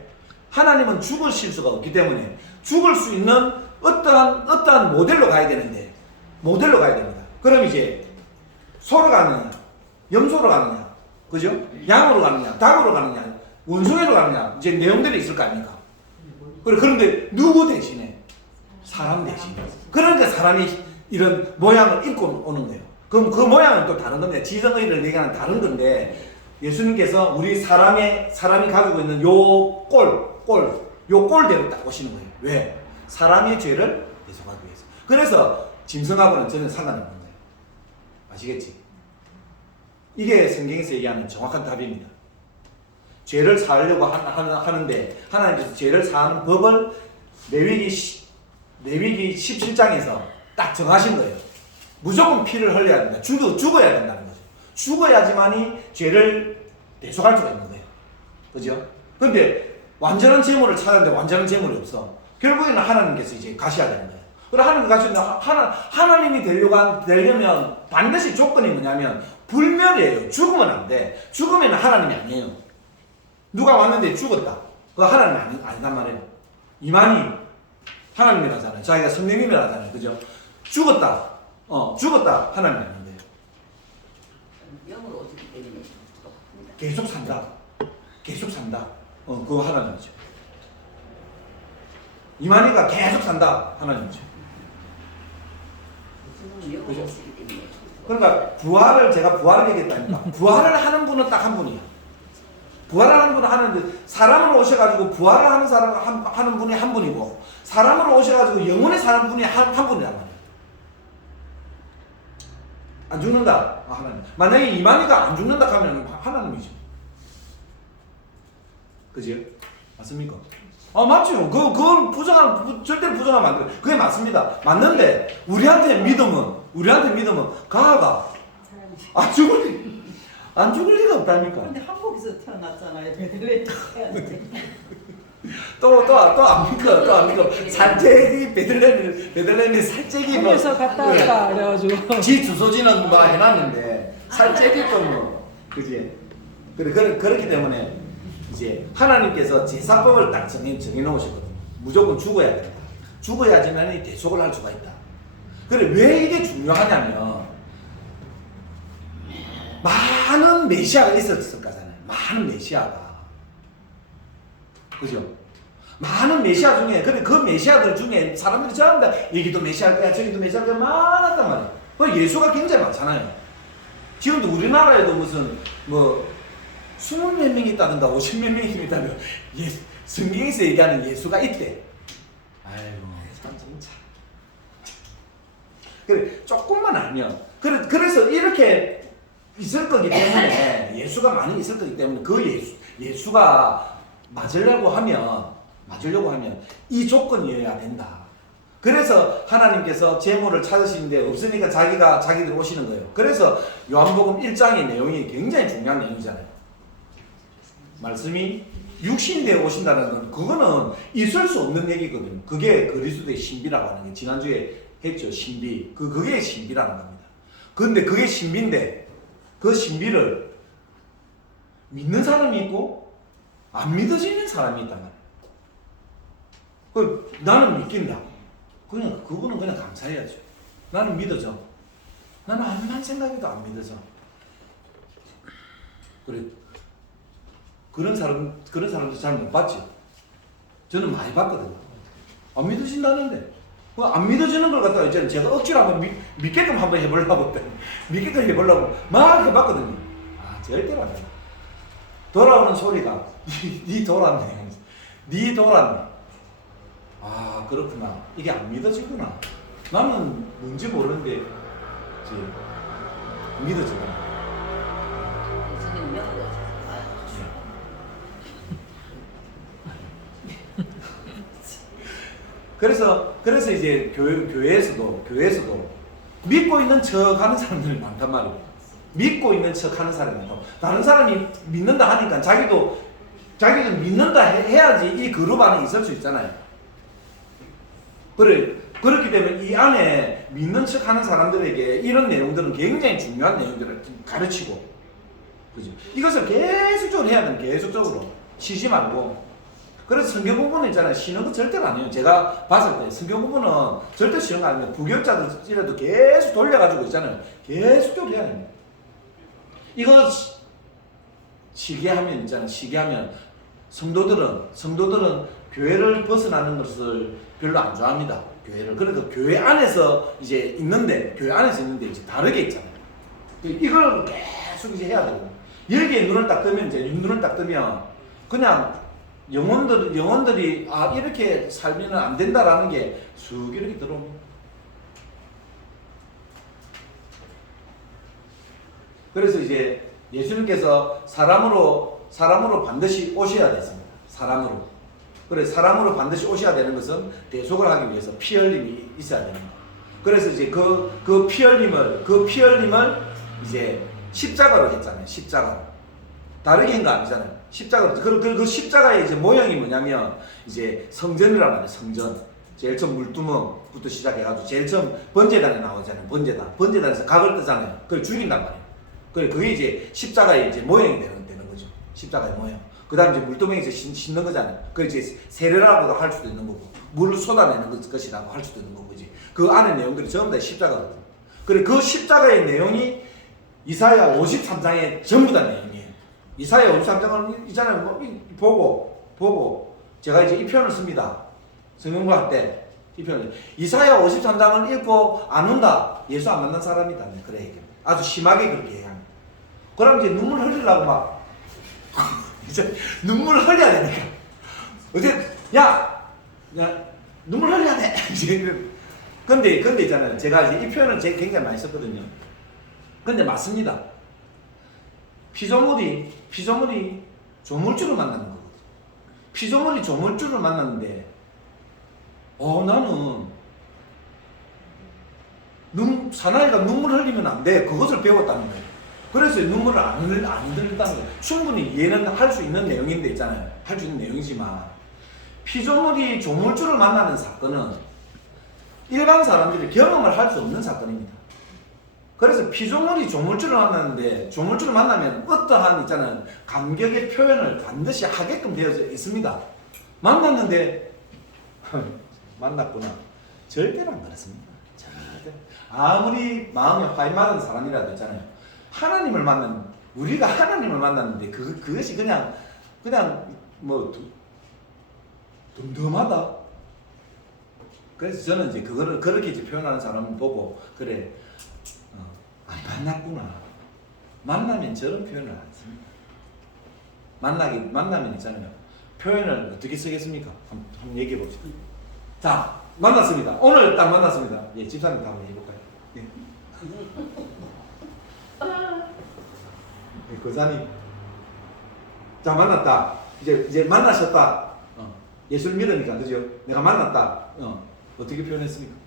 하나님은 죽으실 수가 없기 때문에 죽을 수 있는 어떠한 모델로 가야 되는데 모델로 가야 됩니다. 그럼 이제 소로 가느냐, 염소로 가느냐, 그죠? 양으로 가느냐, 닭으로 가느냐, 원숭이로 가느냐, 이제 내용들이 있을 거 아닙니까? 그런데 누구 대신에? 사람 대신에. 그러니까 사람이 이런 모양을 입고 오는 거예요. 그럼 그 모양은 또 다른 건데, 지성의를 얘기하는 다른 건데, 예수님께서 우리 사람이 가지고 있는 요 꼴대로 딱 오시는 거예요. 왜? 사람의 죄를 대속하기 위해서. 그래서 짐승하고는 전혀 상관이 없는 거예요. 아시겠지? 이게 성경에서 얘기하는 정확한 답입니다. 죄를 사하려고 하는데 하나님께서 죄를 사하는 법을 레위기 17장에서 딱 정하신 거예요. 무조건 피를 흘려야 된다. 죽어야 된다는 거죠. 죽어야지만이 죄를 대속할 수가 있는 거예요. 그죠? 근데 완전한 재물을 찾았는데 완전한 재물이 없어. 결국에는 하나님께서 이제 가셔야 되는 거예요. 그래 하나님 가시면 하나님이 되려면 반드시 조건이 뭐냐면 불멸이에요. 죽으면 안 돼. 죽으면 하나님이 아니에요. 누가 왔는데 죽었다. 그거 하나님 아니단 말이에요. 이만희 하나님이라잖아요. 자기가 성령님이라잖아요. 그죠? 죽었다. 죽었다. 하나님이 아닌데요. 영으로 오셨기 때문에 계속 산다. 계속 산다. 그거 하나님이죠. 이만희가 계속 산다. 하나님이죠. 그죠? 그러니까 제가 부활을 얘기했다니까. 부활을 하는 분은 딱 한 분이야. 부활을 하는 분은 하는데 사람으로 오셔가지고 부활을 하는 분이 한 분이고 사람으로 오셔가지고 영원히 사는 분이 한 분이란 말이야. 안 죽는다. 하나님. 만약에 이만희가 안 죽는다 하면 하나님이죠. 그지? 맞습니까? 맞죠. 그건 절대로 부정하면 안 돼요. 그게 맞습니다. 맞는데, 우리한테 믿음은, 가가, 안 죽을 리가 없다니까. 근데 한국에서 태어났잖아요. 베들레헴 태어났지. 또 안 믿어. 살쾡이, 베들레헴이 살쾡이 뭐. 꿈에서 갔다 왔다, 그래가지고. 지 주소지는 뭐 해놨는데, 살쾡이 또 뭐. 그지? 그렇기 때문에, 이제 하나님께서 제사법을 딱 정해놓으시거든요. 무조건 죽어야 된다. 죽어야지만 대속을 할 수가 있다. 그래 왜 이게 중요하냐면 많은 메시아가 있었을 거잖아요. 많은 메시아가. 그죠? 많은 메시아 중에 그 메시아들 중에 사람들이 전부 다 여기도 메시아일 거야 저기도 메시아일 거야 많았단 말이에요. 예수가 굉장히 많잖아요. 지금도 우리나라에도 무슨 20몇 명이 있다든가 50몇 명이 있다든가 성경에서 얘기하는 예수가 있대. 아이고 참 진짜. 그래 조금만 알면 그래서 이렇게 있을 거기 때문에 예수가 많이 있을 거기 때문에 그 예수가 맞으려고 하면 이 조건이어야 된다. 그래서 하나님께서 재물을 찾으시는데 없으니까 자기들 오시는 거예요. 그래서 요한복음 1장의 내용이 굉장히 중요한 내용이잖아요. 말씀이 육신이 되어 오신다는 건 그거는 있을 수 없는 얘기거든요. 그게 그리스도의 신비라고 하는 게 지난주에 했죠. 신비. 그게 신비라는 겁니다. 그런데 그게 신비인데 그 신비를 믿는 사람이 있고 안 믿어지는 사람이 있단 말이에요. 나는 믿긴다. 그거는 그냥 감사해야죠. 나는 믿어져. 나는 암만 생각해도 안 믿어져. 그래. 그런 사람도 잘 못 봤지. 저는 많이 봤거든요. 안 믿어진다는데. 그 안 믿어지는 걸 갖다가 이제 제가 억지로 한번 믿게끔 한번 해보려고 했더니, 믿게끔 해보려고 막 해봤거든요. 아, 절대로 안 돼. 돌아오는 소리가, 니 돌았네. 니 돌았네. 아, 그렇구나. 이게 안 믿어지구나. 나는 뭔지 모르는데, 믿어지구나. 예수님 명도 그래서 이제 교회에서도 믿고 있는 척 하는 사람들이 많단 말이에요. 믿고 있는 척 하는 사람이 많다고. 다른 사람이 믿는다 하니까 자기도 믿는다 해야지 이 그룹 안에 있을 수 있잖아요. 그렇기 때문에 이 안에 믿는 척 하는 사람들에게 이런 내용들은 굉장히 중요한 내용들을 가르치고, 그죠? 이것을 계속적으로 해야 돼요. 계속적으로. 쉬지 말고. 그래서 성경 공부는 있잖아요. 쉬는 거 절대로 안 해요. 제가 봤을 때 성경 공부는 절대 쉬는 거 아니에요. 부교육자들이라도 계속 돌려가지고 있잖아요. 계속적으로 해야 됩니다. 이거 쉬게 하면 있잖아요. 쉬게 하면 성도들은 교회를 벗어나는 것을 별로 안 좋아합니다. 교회를. 그러니까 교회 안에서 이제 있는데 이제 다르게 있잖아요. 이걸 계속 이제 해야 되고, 여기에 눈을 딱 뜨면 그냥 영혼들이 아, 이렇게 살면 안 된다라는 게 쑥 이렇게 들어옵니다. 그래서 이제 예수님께서 사람으로 반드시 오셔야 됐습니다. 사람으로. 그래, 사람으로 반드시 오셔야 되는 것은 대속을 하기 위해서 피 흘림이 있어야 됩니다. 그래서 이제 그 피 흘림을 이제 십자가로 했잖아요. 십자가로. 다르게 한 거 아니잖아요. 십자가로. 그 십자가의 이제 모양이 뭐냐면, 이제 성전이란 말이에요. 성전. 제일 처음 물두멍부터 시작해가지고, 제일 처음 번제단에 나오잖아요. 번제단에서 각을 뜨잖아요. 그걸 죽인단 말이에요. 그게 이제 십자가의 이제 모양이 되는 거죠. 십자가의 모양. 그 다음에 이제 물두멍에서 씻는 거잖아요. 그 이제 세례라고도 할 수도 있는 거고, 물을 쏟아내는 것이라고 할 수도 있는 거고, 이제 그 안에 내용들이 전부 다 십자가거든요. 그래, 그 십자가의 내용이 이사야 53장에 전부 다 내용이에요. 이사야 53장은 있잖아요. 보고 제가 이제 이 표현을 씁니다. 성경부 할 때 이 표현을. 이사야 53장을 읽고 안 온다. 예수 안 만난 사람이다. 그래 얘기해요. 아주 심하게 그렇게 해요. 그럼 이제 눈물 흘리려고 막 이제 눈물을 흘려야 되니까. 어제 야 눈물 흘려야 돼. 근데 있잖아요. 제가 이제 이 표현을 굉장히 많이 썼거든요. 근데 맞습니다. 피조물이 조물주를 만나는 거거든요. 피조물이 조물주를 만났는데, 나는 사나이가 눈물 흘리면 안 돼. 그것을 배웠다는 거예요. 그래서 눈물을 안 흘린다는 거예요. 충분히 이해는 할 수 있는 내용인데 있잖아요. 할 수 있는 내용이지만, 피조물이 조물주를 만나는 사건은 일반 사람들이 경험을 할 수 없는 사건입니다. 그래서 피조물이 조물주를 만났는데, 조물주를 만나면 어떠한 있잖아요. 감격의 표현을 반드시 하게끔 되어져 있습니다. 만났는데 만났구나. 절대로 안 그렇습니다. 절대. 아무리 마음이 활마른 사람이라도 있잖아요. 우리가 하나님을 만났는데 그것이 그냥 뭐 덤덤하다. 그래서 저는 이제 그거를 그렇게 이제 표현하는 사람을 보고, 그래, 만났구나. 만나면 저런 표현을 안 씁니다. 만나면 있잖아요. 표현을 어떻게 쓰겠습니까? 한번 얘기해 봅시다. 자, 만났습니다. 오늘 딱 만났습니다. 예, 집사님도 한번 해볼까요? 예. 예, 거사님. 자, 만났다. 이제 만나셨다. 예수를 믿으니까, 그죠? 내가 만났다. 어떻게 표현했습니까?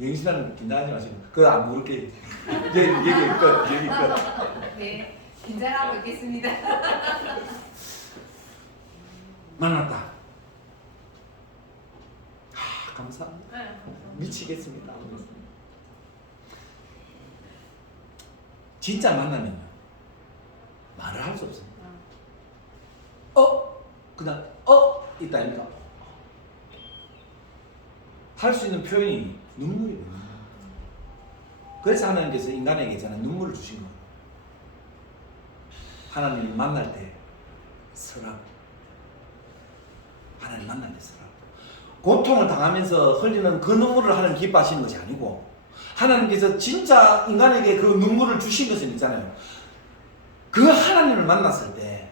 영신아는 긴장하지 마시고, 그거 안 물을게요. 얘기 끝. 네, 긴장하고 있겠습니다. 만났다. 감사합니다. 미치겠습니다. 진짜 만나면 말을 할 수 없습니다. 그냥 있다 아닙니까? 할 수 있는 표현이 눈물이 됩니다. 그래서 하나님께서 인간에게 저는 눈물을 주신 거예요. 하나님을 만날 때 서라고. 하나님 만날 때 서라고. 고통을 당하면서 흘리는 그 눈물을 하나님 기뻐하시는 것이 아니고 하나님께서 진짜 인간에게 그 눈물을 주신 것은 있잖아요. 그 하나님을 만났을 때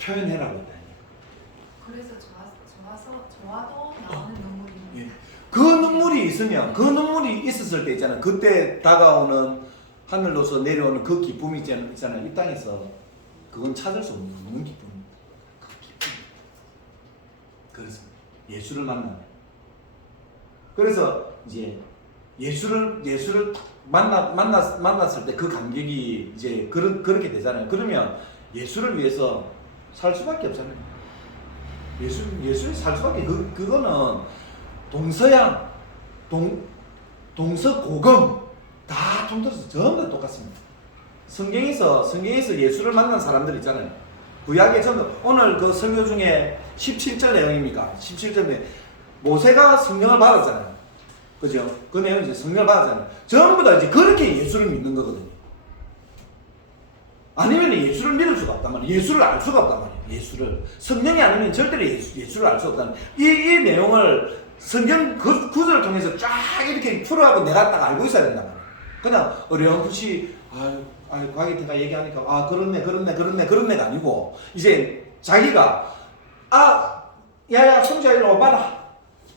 표현해라고 했다니. 그래서 저와도 나오는 눈물이 예. 그 눈물이 있으면 그 눈물이 있었을 때 있잖아요. 그때 다가오는 하늘로서 내려오는 그 기쁨이 있잖아요. 이 땅에서 그건 찾을 수 없는 너무 기쁨입니다. 그 기쁨. 그래서 예수를 만나면 그래서 이제 예수를 만났을 때 그 감격이 이제 그렇게 되잖아요. 그러면 예수를 위해서 살 수밖에 없잖아요. 예수를 살 수밖에 그거는 동서양 동서고금 다 통틀어서 전부 다 똑같습니다. 성경에서 예수를 만난 사람들 있잖아요. 구약에 전부 오늘 그 설교 중에 17절 내용입니까? 17절에 모세가 성령을 받았잖아요. 그죠? 그 내용이 이제 성령을 받았잖아요. 전부 다 이제 그렇게 예수를 믿는 거거든요. 아니면 예수를 믿을 수가 없단 말이에요. 예수를 알 수가 없단 말이에요. 예수를. 성령이 아니면 절대로 예수를 알 수 없다는 이 내용을 성경 구절을 통해서 쫙 이렇게 풀어하고 내가 딱 알고 있어야 된단 말이에요. 그냥 어렴풋이 과기태가 얘기하니까 그렇네가 아니고 이제 자기가 야야 손주야 일로 와봐라.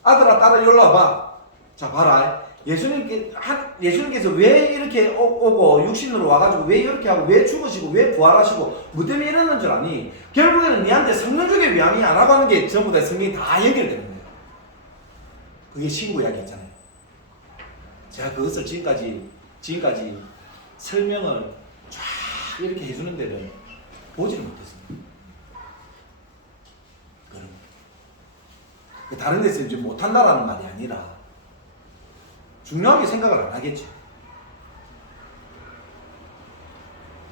아들아 딸아 일로 와봐. 자 봐라. 예수님께서 왜 이렇게 오고 육신으로 와가지고 왜 이렇게 하고 왜 죽으시고 왜 부활하시고 뭐 때문에 이러는 줄 아니? 결국에는 니한테 성령 주기 위함이야 라고 하는 게 전부 다 성경이 다 연결되는 거예요. 그게 신구약이었잖아요. 제가 그것을 지금까지 설명을 쫙 이렇게 해주는 데를 보지를 못했습니다. 다른 데서 이제 못한다라는 말이 아니라 중요하게 생각을 안 하겠죠.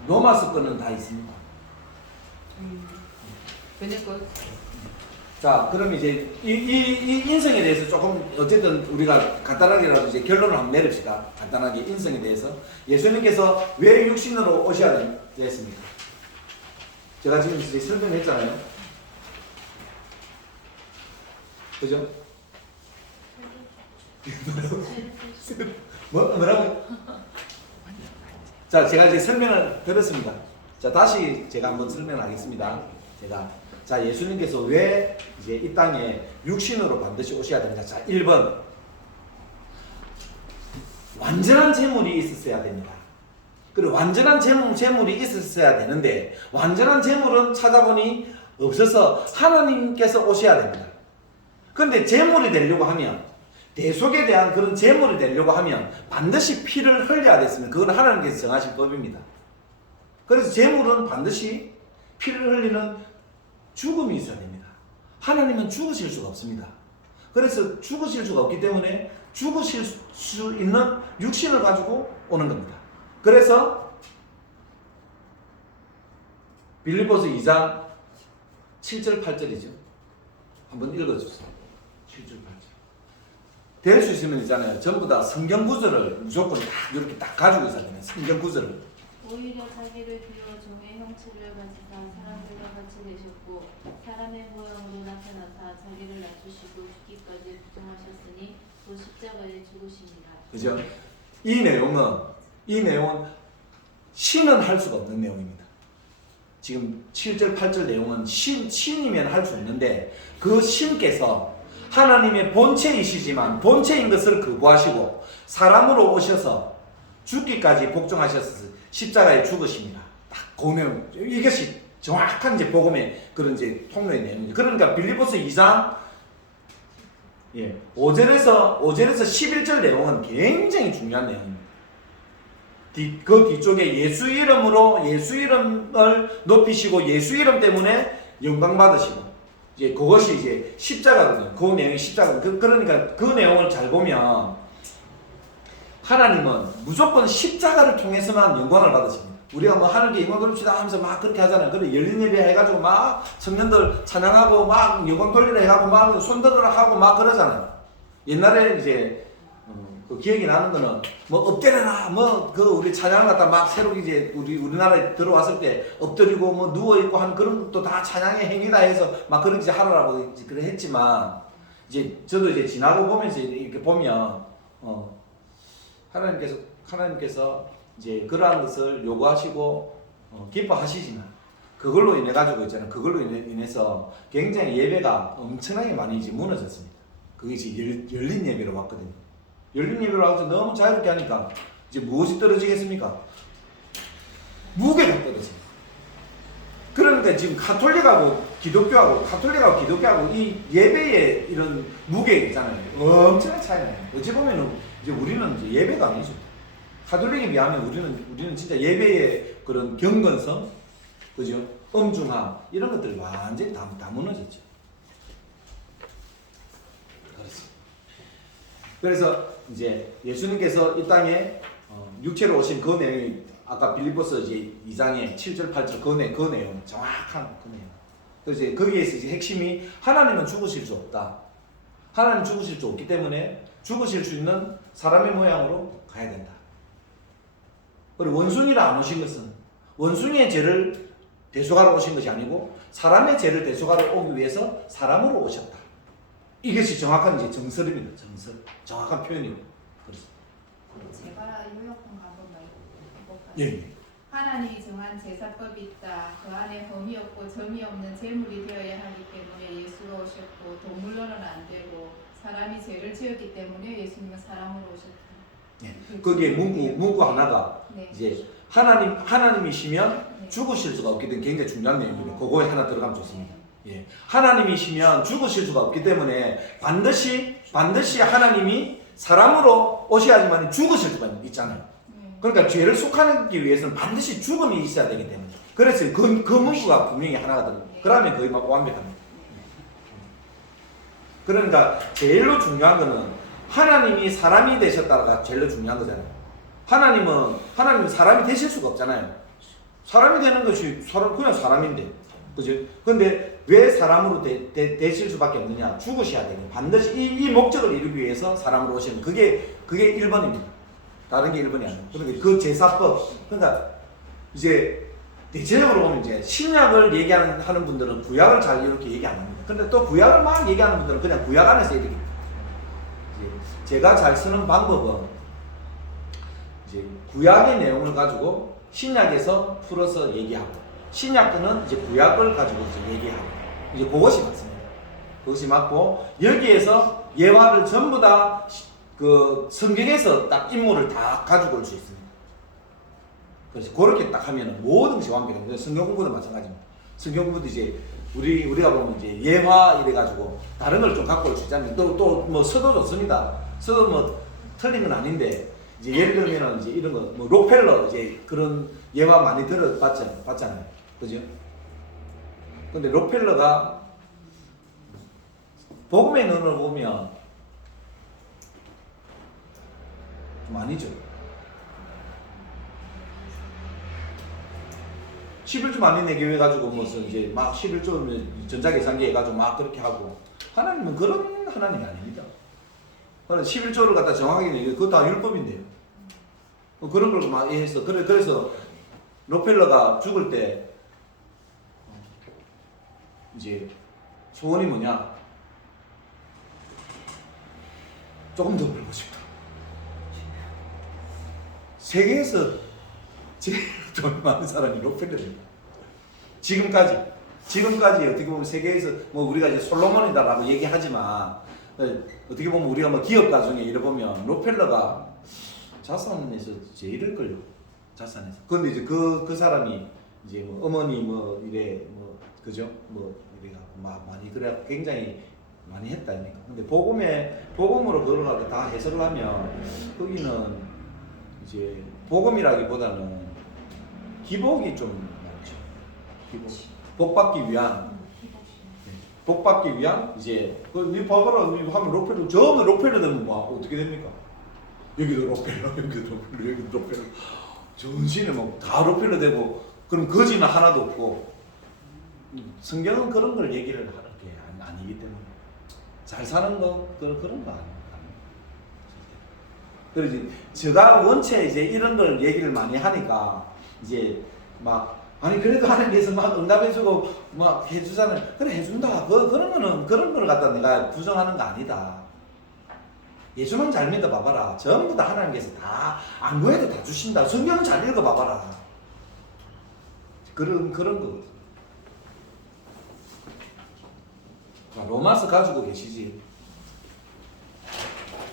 로마서 거는 다 있습니다. 자, 그럼 이제 이 인성에 대해서 조금 어쨌든 우리가 간단하게라도 이제 결론을 한번 내립시다. 간단하게 인성에 대해서 예수님께서 왜 육신으로 오셔야 됐습니까? 제가 지금 이제 설명했잖아요. 그죠? 뭐라고? 자, 제가 이제 설명을 드렸습니다. 자, 다시 제가 한번 설명하겠습니다. 자, 예수님께서 왜 이제 이 땅에 육신으로 반드시 오셔야 됩니까? 자, 1번. 완전한 재물이 있었어야 됩니다. 그리고 완전한 재물이 있었어야 되는데, 완전한 재물은 찾아보니 없어서 하나님께서 오셔야 됩니다. 그런데 재물이 되려고 하면, 대속에 대한 그런 재물이 되려고 하면 반드시 피를 흘려야 됐으면 그건 하나님께서 정하신 법입니다. 그래서 재물은 반드시 피를 흘리는 죽음이 있어야 됩니다. 하나님은 죽으실 수가 없습니다. 그래서 죽으실 수가 없기 때문에 죽으실 수 있는 육신을 가지고 오는 겁니다. 그래서 빌립보서 2장 7절 8절이죠. 한번 읽어주세요. 7절 8절. 될 수 있으면 있잖아요. 전부 다 성경 구절을 무조건 딱 이렇게 딱 가지고 있어야 돼요. 성경 구절을. 오히려 자기를 비워 종의 형체를 가지사 사람들과 같이 되셨고 사람의 모양으로 나타나사 자기를 낮추시고 죽기까지 부정하셨으니 또 십자가에 죽으시니라. 그죠? 이 내용은 신은 할 수가 없는 내용입니다. 지금 7절 8절 내용은 신이면 할 수 있는데 그 신께서 하나님의 본체이시지만 본체인 것을 거부하시고 사람으로 오셔서 죽기까지 복종하셔서 십자가에 죽으십니다. 딱 그 내용, 이것이 정확한 이제 복음의 그런 이제 통로의 내용이죠. 그러니까 빌립보서 2장 5절에서 11절 내용은 굉장히 중요한 내용입니다. 그 뒤쪽에 예수 이름으로 예수 이름을 높이시고 예수 이름 때문에 영광 받으시고 이제 그것이 이제 십자가거든요. 그 내용이 십자가. 그러니까 그 내용을 잘 보면 하나님은 무조건 십자가를 통해서만 영광을 받으십니다. 우리가 뭐 하늘께 영광 돌립시다 하면서 막 그렇게 하잖아요. 그래 열린 예배 해가지고 막 청년들 찬양하고 막 영광 돌리라 해가지고 막 손들으라 하고 막 그러잖아요. 옛날에 이제 그 기억이 나는 거는 뭐 엎드려라 뭐 그 우리 찬양 갖다 막 새롭게 이제 우리나라에 들어왔을 때 엎드리고 뭐 누워 있고 하는 그런 것도 다 찬양의 행위다 해서 막 그렇게 이제 하라고 이제 그래 했지만 이제 저도 이제 지나고 보면서 이렇게 보면 하나님께서 이제 그러한 것을 요구하시고 기뻐하시지만 그걸로 인해 가지고 있잖아요. 그걸로 인해서 굉장히 예배가 엄청나게 많이 이제 무너졌습니다. 그게 이제 열린 예배로 왔거든요. 열린 예배로 와서 너무 자유롭게 하니까 이제 무엇이 떨어지겠습니까? 무게가 떨어집니다. 그러니까 지금 카톨릭하고 기독교하고 이 예배의 이런 무게 있잖아요. 엄청난 차이가 나요. 어찌 보면은 이제 우리는 이제 예배가 아니죠. 카톨릭에 비하면 우리는 진짜 예배의 그런 경건성, 그죠? 엄중함 이런 것들 완전히 다 무너졌죠. 그래서 이제 예수님께서 이 땅에 육체로 오신 그 내용이 아까 빌립보서 이제 2장에 7절 8절 그 내용 정확한 그 내용. 그래서 이제 거기에서 이제 핵심이 하나님은 죽으실 수 없다. 하나님 죽으실 수 없기 때문에 죽으실 수 있는 사람의 모양으로 가야 된다. 그리고 원숭이라 안 오신 것은 원숭이의 죄를 대속하러 오신 것이 아니고 사람의 죄를 대속하러 오기 위해서 사람으로 오셨다. 이것이 정확한 이제 정설입니다. 정설. 정확한 표현입니다. 제가 요약한 거 한번 해볼까요? 예. 하나님이 정한 제사법이 있다. 그 안에 흠이 없고 점이 없는 제물이 되어야 하기 때문에 예수가 오셨고 동물로는 안 되고 사람이 죄를 지었기 때문에 예수님은 사람으로 오셨다. 예. 거기에 문구 하나가 네. 이제 하나님이시면 네. 죽으실 수가 없기 때문에 굉장히 중요한 내용이에요. 그거에 하나 들어가면 좋습니다. 예. 하나님이시면 죽으실 수가 없기 때문에 반드시 하나님이 사람으로 오셔야지만 죽으실 수가 있잖아요. 그러니까 죄를 속하기 위해서는 반드시 죽음이 있어야 되기 때문에 그래서 그 문구가 분명히 하나가 들어요. 그러면 거의 막 완벽합니다. 그러니까 제일로 중요한 거는 하나님이 사람이 되셨다가 제일로 중요한 거잖아요. 하나님은 사람이 되실 수가 없잖아요. 사람이 되는 것이 그냥 사람인데, 그죠? 근데 왜 사람으로 되실 수밖에 없느냐? 죽으셔야 돼요. 반드시 이 목적을 이루기 위해서 사람으로 오시는 그게 1번입니다. 다른 게 1번이 아니에요. 그러니까 그 제사법, 그러니까 이제 대체적으로 보면 이제 신약을 얘기하는 분들은 구약을 잘 이렇게 얘기 안 합니다. 근데 또 구약을 막 얘기하는 분들은 그냥 구약 안에서 이렇게 제가 잘 쓰는 방법은 이제 구약의 내용을 가지고 신약에서 풀어서 얘기하고 신약 거는 이제 구약을 가지고 이제 얘기하고 이제 그것이 맞습니다. 그것이 맞고 여기에서 예화를 전부 다 그 성경에서 딱 인물을 다 가지고 올 수 있습니다. 그래서 그렇게 딱 하면 모든 것이 완벽합니다. 성경 공부도 마찬가지입니다. 성경 공부도 이제 우리가 보면 이제 예화 이래가지고 다른 걸 좀 갖고 올 수 있잖아요. 또 뭐 서도 좋습니다. 서도 뭐 틀린 건 아닌데 이제 예를 들면은 이제 이런 거 뭐 록펠러 이제 그런 예화 많이 봤잖아요. 그죠? 근데 록펠러가 복음의 눈으로 보면 좀 아니죠. 11조 만인의 교회 가지고 무슨 이제 막 11조 전자계산기 해가지고 막 그렇게 하고 하나님은 그런 하나님이 아닙니다. 11조를 갖다 정확하게 얘기해 그거 다 율법인데요. 그런 걸 막 해서 그래서 록펠러가 죽을 때 이제 소원이 뭐냐? 조금 더 벌고 싶다. 세계에서 제일 돈 많은 사람이 록펠러입니다. 지금까지 어떻게 보면 세계에서 뭐 우리가 이제 솔로몬이다라고 얘기하지만 어떻게 보면 우리가 뭐 기업 가정에 이래 보면 록펠러가 자산에서 제일일걸요. 자산에서. 근데 이제 그 사람이 이제 뭐 어머니 뭐 이래 뭐 그죠? 뭐 이래가 많이 그래 굉장히 많이 했다니까. 근데 복음으로 그걸 갖다 다 해석을 하면 거기는 이제 복음이라기보다는 기복이 좀 많죠. 기복. 복받기 위한 이제 니 봐봐라 하면 록펠러 전부 록펠러 되면 뭐 어떻게 됩니까? 여기도 록펠러 여기도 록펠러 전신에 뭐 다 록펠러 되고 그럼 거지는 하나도 없고 성경은 그런 걸 얘기를 하는 게 아니기 때문에 잘 사는 거 그런 거 아닙니다. 그러지. 제가 원체 이제 이런 걸 얘기를 많이 하니까 이제 막 아니 그래도 하나님께서 막 응답해주고 막 해주잖아요. 그래 해준다. 그러면은 그런 걸 갖다 내가 부정하는 거 아니다. 예수만 잘 믿어봐봐라. 전부 다 하나님께서 다 안 구해도 다 주신다. 성경 잘 읽어봐봐라. 그런 거거든. 로마서 가지고 계시지.